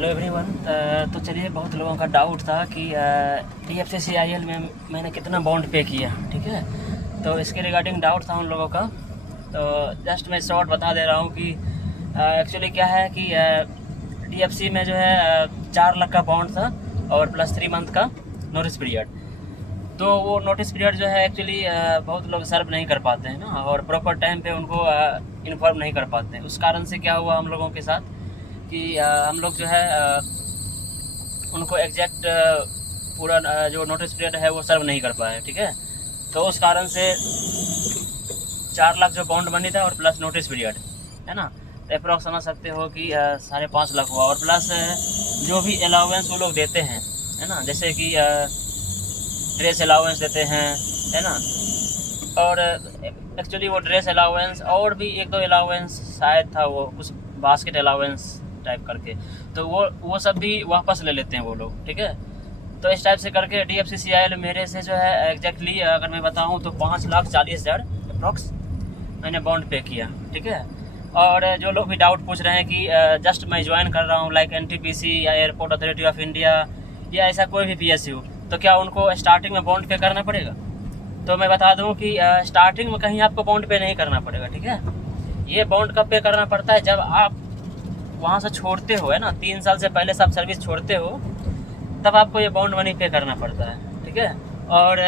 Hello everyone. तो चलिए, बहुत लोगों का डाउट था कि DFCCIL में मैंने कितना बॉन्ड पे किया, ठीक है। तो इसके रिगार्डिंग डाउट था उन लोगों का। तो जस्ट मैं शॉर्ट बता दे रहा हूँ कि एक्चुअली क्या है कि DFC में जो है 4 लाख का बॉन्ड था और प्लस 3 मंथ का नोटिस पीरियड। तो वो नोटिस पीरियड जो है एक्चुअली बहुत लोग सर्व नहीं कर पाते हैं ना, और प्रॉपर टाइम पे उनको इन्फॉर्म नहीं कर पाते हैं। उस कारण से क्या हुआ हम लोगों के साथ कि हम लोग जो है उनको एग्जैक्ट पूरा जो नोटिस पीरियड है वो सर्व नहीं कर पाए, ठीक है। तो उस कारण से 4 लाख जो बॉन्ड बनी था और प्लस नोटिस पीरियड है ना, तो अप्रॉक्स समझ सकते हो कि 5.5 लाख हुआ। और प्लस जो भी अलाउंस वो लोग देते हैं, है ना, जैसे कि ड्रेस अलाउंस देते हैं, है ना। और एक्चुअली वो ड्रेस अलाउंस और भी 1-2 अलाउंस शायद था, वो कुछ बास्केट अलाउंस टाइप करके, तो वो सब भी वापस ले लेते हैं वो लोग, ठीक है। तो इस टाइप से करके DFCCIL मेरे से जो है एग्जैक्टली अगर मैं बताऊं तो 5,40,000 अप्रॉक्स मैंने बॉन्ड पे किया, ठीक है। और जो लोग भी डाउट पूछ रहे हैं कि जस्ट मैं ज्वाइन कर रहा हूं लाइक NTPC या एयरपोर्ट अथॉरिटी ऑफ इंडिया या ऐसा कोई भी PSU, तो क्या उनको स्टार्टिंग में बॉन्ड पे करना पड़ेगा? तो मैं बता दूं कि स्टार्टिंग में कहीं आपको बॉन्ड पे नहीं करना पड़ेगा, ठीक है। ये बॉन्ड कब पे करना पड़ता है? जब आप वहाँ से छोड़ते हो, है ना, 3 साल से पहले सब सर्विस छोड़ते हो, तब आपको ये बॉन्ड मनी पे करना पड़ता है, ठीक है। और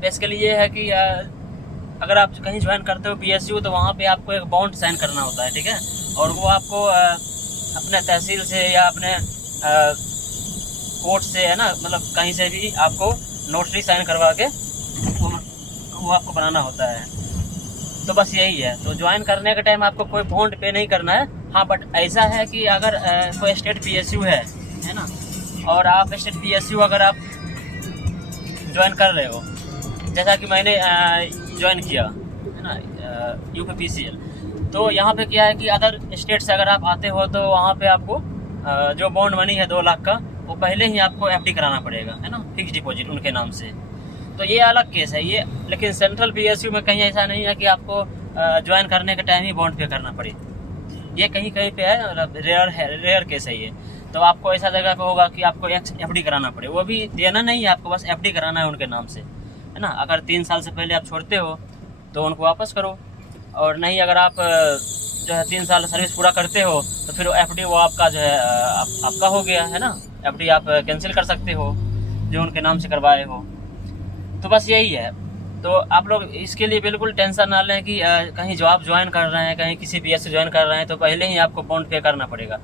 बेसिकली ये है कि अगर आप कहीं ज्वाइन करते हो PSU, तो वहाँ पे आपको एक बॉन्ड साइन करना होता है, ठीक है। और वो आपको अपने तहसील से या अपने कोर्ट से, है ना, मतलब कहीं से भी आपको नोटरी साइन करवा के वो आपको बनाना होता है। तो बस यही है। तो ज्वाइन करने के टाइम आपको कोई बॉन्ड पे नहीं करना है। हाँ, बट ऐसा है कि अगर कोई स्टेट PSU है ना, और आप स्टेट PSU अगर आप ज्वाइन कर रहे हो, जैसा कि मैंने ज्वाइन किया, है ना, UPPCL, तो यहाँ पे क्या है कि अदर स्टेट से अगर आप आते हो तो वहाँ पे आपको जो बॉन्ड मनी है 2 लाख का, वो पहले ही आपको FD कराना पड़ेगा, है ना, फिक्स डिपॉजिट उनके नाम से। तो ये अलग केस है ये। लेकिन सेंट्रल PSU में कहीं ऐसा नहीं है कि आपको ज्वाइन करने के टाइम ही बॉन्ड पे करना पड़े। ये कहीं कहीं पे है, मतलब रेयर केस है ये। तो आपको ऐसा जगह पे होगा कि आपको FD कराना पड़े, वो भी देना नहीं है आपको, बस FD कराना है उनके नाम से, है ना। अगर 3 साल से पहले आप छोड़ते हो तो उनको वापस करो, और नहीं अगर आप जो है 3 साल सर्विस पूरा करते हो तो फिर FD वो आपका जो है आपका हो गया, है ना। FD आप कैंसिल कर सकते हो जो उनके नाम से करवाए हो। तो बस यही है। तो आप लोग इसके लिए बिल्कुल टेंशन ना लें कि कहीं जॉब ज्वाइन कर रहे हैं, कहीं किसी PSU ज्वाइन कर रहे हैं तो पहले ही आपको बॉन्ड पे करना पड़ेगा,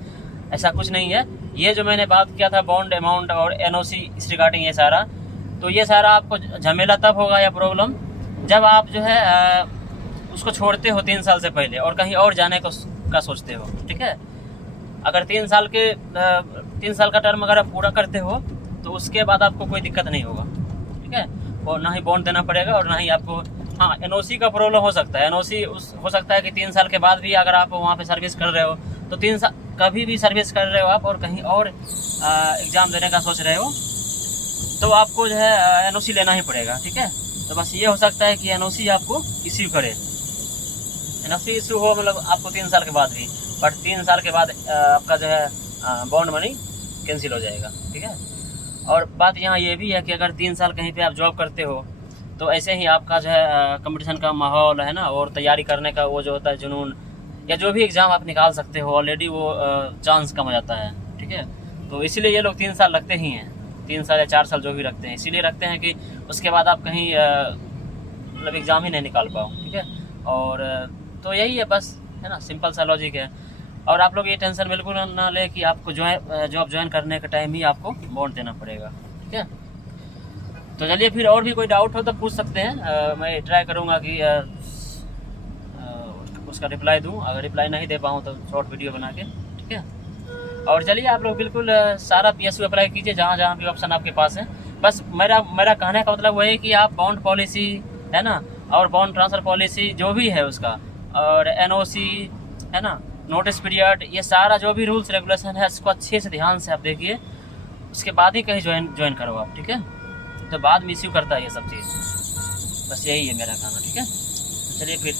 ऐसा कुछ नहीं है। ये जो मैंने बात किया था बॉन्ड अमाउंट और NOC इस रिगार्डिंग, ये सारा, तो ये सारा आपको झमेला तब होगा या प्रॉब्लम जब आप जो है उसको छोड़ते हो 3 साल से पहले और कहीं और जाने का सोचते हो, ठीक है। अगर 3 साल का टर्म अगर आप पूरा करते हो तो उसके बाद आपको कोई दिक्कत नहीं होगा, ठीक है। और ना ही बॉन्ड देना पड़ेगा और ना ही आपको, हाँ, NOC का प्रॉब्लम हो सकता है। NOC हो सकता है कि 3 साल के बाद भी अगर आप वहाँ पे सर्विस कर रहे हो तो 3 साल कभी भी सर्विस कर रहे हो आप और कहीं और एग्ज़ाम देने का सोच रहे हो, तो आपको जो है NOC लेना ही पड़ेगा, ठीक है। तो बस ये हो सकता है कि NOC आपको इश्यू करे, NOC इश्यू हो मतलब आपको 3 साल के बाद भी, बट 3 साल के बाद आपका जो है बॉन्ड मनी कैंसिल हो जाएगा, ठीक है। और बात यहाँ ये भी है कि अगर 3 साल कहीं पे आप जॉब करते हो तो ऐसे ही आपका जो है कंपटीशन का माहौल, है ना, और तैयारी करने का वो जो होता है जुनून, या जो भी एग्ज़ाम आप निकाल सकते हो ऑलरेडी, वो चांस कम हो जाता है, ठीक है। तो इसीलिए ये लोग 3 साल रखते ही हैं, 3 साल या 4 साल जो भी रखते हैं, इसीलिए रखते हैं कि उसके बाद आप कहीं मतलब एग्ज़ाम ही नहीं निकाल पाओ, ठीक है। और तो यही है बस, है ना, सिंपल सा लॉजिक है। और आप लोग ये टेंशन बिल्कुल ना ले कि आपको जॉब ज्वाइन करने के टाइम ही आपको बॉन्ड देना पड़ेगा, ठीक है। तो चलिए, फिर और भी कोई डाउट हो तो पूछ सकते हैं। मैं ट्राई करूँगा कि उसका रिप्लाई दूँ। अगर रिप्लाई नहीं दे पाऊँ तो शॉर्ट वीडियो बना के, ठीक है। और चलिए, आप लोग बिल्कुल सारा PSU अप्लाई कीजिए जहाँ जहाँ भी ऑप्शन आपके पास है। बस मेरा कहने का मतलब वही है कि आप बॉन्ड पॉलिसी, है ना, और बॉन्ड ट्रांसफ़र पॉलिसी जो भी है उसका, और NOC, है ना, नोटिस पीरियड, ये सारा जो भी रूल्स रेगुलेशन है उसको अच्छे से ध्यान से आप देखिए, उसके बाद ही कहीं ज्वाइन करो आप, ठीक है। तो बाद में इश्यू करता है ये सब चीज़। बस यही है मेरा कहना, ठीक है। चलिए फिर।